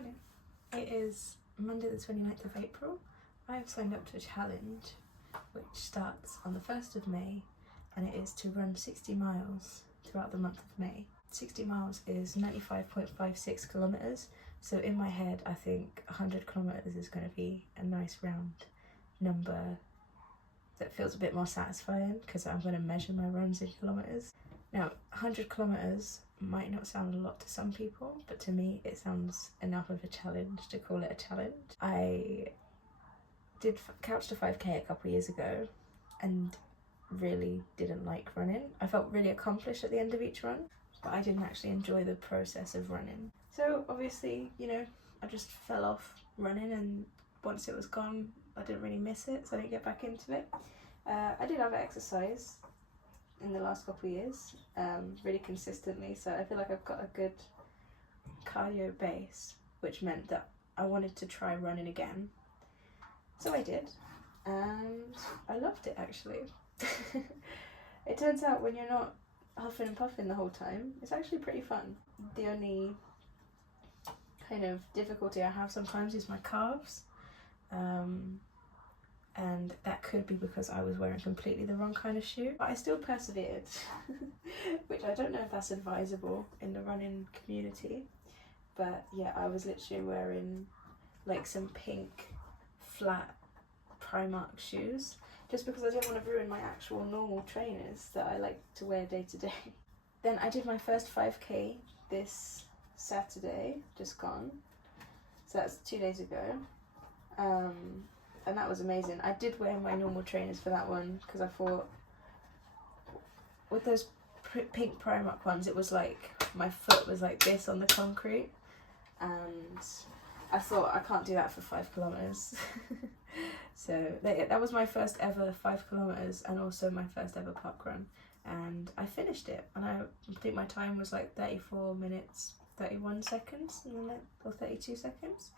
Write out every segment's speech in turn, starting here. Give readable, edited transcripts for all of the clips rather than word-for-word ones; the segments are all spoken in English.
morning. It is Monday the 29th of April. I have signed up to a challenge which starts on the 1st of May, and it is to run 60 miles throughout the month of May. 60 miles is 95.56 kilometres, so in my head I think 100 kilometres is going to be a nice round number that feels a bit more satisfying because I'm going to measure my runs in kilometres. Now, 100 kilometres might not sound a lot to some people, but to me it sounds enough of a challenge to call it a challenge. I did Couch to 5k a couple of years ago and really didn't like running. I felt really accomplished at the end of each run, but I didn't actually enjoy the process of running. So obviously, you know, I just fell off running, and once it was gone, I didn't really miss it, so I didn't get back into it. I did have exercise in the last couple of years, really consistently, so I feel like I've got a good cardio base, which meant that I wanted to try running again. So I did, and I loved it actually. It turns out when you're not huffing and puffing the whole time, it's actually pretty fun. The only kind of difficulty I have sometimes is my calves, and that could be because I was wearing completely the wrong kind of shoe, but I still persevered, which I don't know if that's advisable in the running community, but yeah, I was literally wearing like some pink flat Primark shoes, just because I didn't want to ruin my actual normal trainers that I like to wear day to day. Then I did my first 5k this Saturday, just gone, so that's 2 days ago, and that was amazing. I did wear my normal trainers for that one because I thought with those pink Primark ones, it was like my foot was like this on the concrete, and I thought I can't do that for 5 kilometers. So that was my first ever 5 kilometers and also my first ever park run, and I finished it, and I think my time was like 34 minutes 31 seconds or 32 seconds,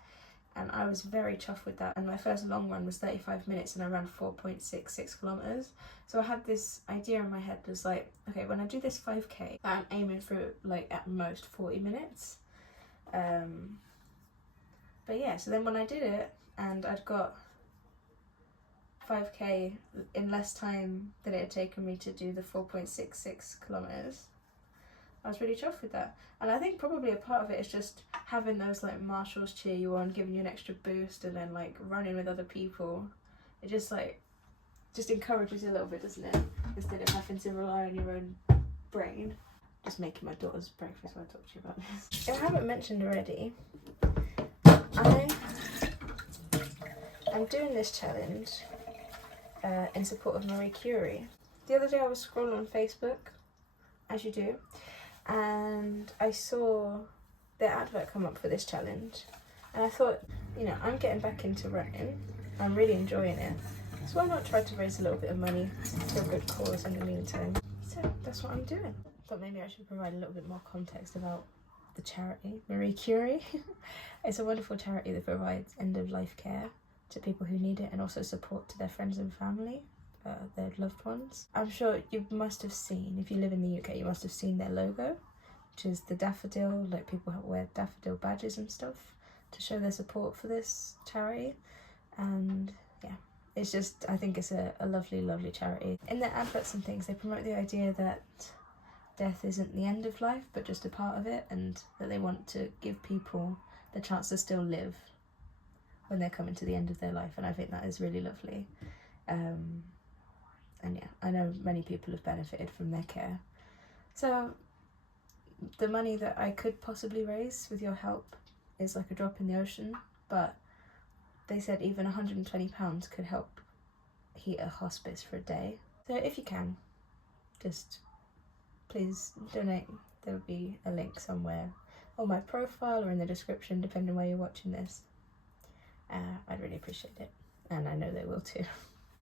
and I was very chuffed with that. And my first long run was 35 minutes and I ran 4.66 kilometers. So I had this idea in my head, was like, okay, when I do this 5k, I'm aiming for like at most 40 minutes. But yeah, so then when I did it and I'd got 5k in less time than it had taken me to do the 4.66 kilometers, I was really chuffed with that. And I think probably a part of it is just having those like marshals cheer you on, giving you an extra boost, and then like running with other people. It just encourages you a little bit, doesn't it? Instead of having to rely on your own brain. Just making my daughter's breakfast while I talk to you about this. If I haven't mentioned already, I'm doing this challenge in support of Marie Curie. The other day I was scrolling on Facebook, as you do, and I saw their advert come up for this challenge, and I thought, you know, I'm getting back into running, I'm really enjoying it, so why not try to raise a little bit of money for a good cause in the meantime. So that's what I'm doing. Thought maybe I should provide a little bit more context about the charity, Marie Curie. It's a wonderful charity that provides end-of-life care to people who need it, and also support to their friends and family, their loved ones. I'm sure you must have seen, if you live in the UK, you must have seen their logo, which is the daffodil, like people wear daffodil badges and stuff to show their support for this charity. And yeah, it's just, I think it's a lovely, lovely charity. In their adverts and things, they promote the idea that death isn't the end of life, but just a part of it, and that they want to give people the chance to still live when they're coming to the end of their life, and I think that is really lovely. And yeah, I know many people have benefited from their care. So the money that I could possibly raise with your help is like a drop in the ocean, but they said even £120 could help heat a hospice for a day. So if you can, just please donate. There will be a link somewhere on my profile or in the description, depending on where you're watching this. I'd really appreciate it, and I know they will too.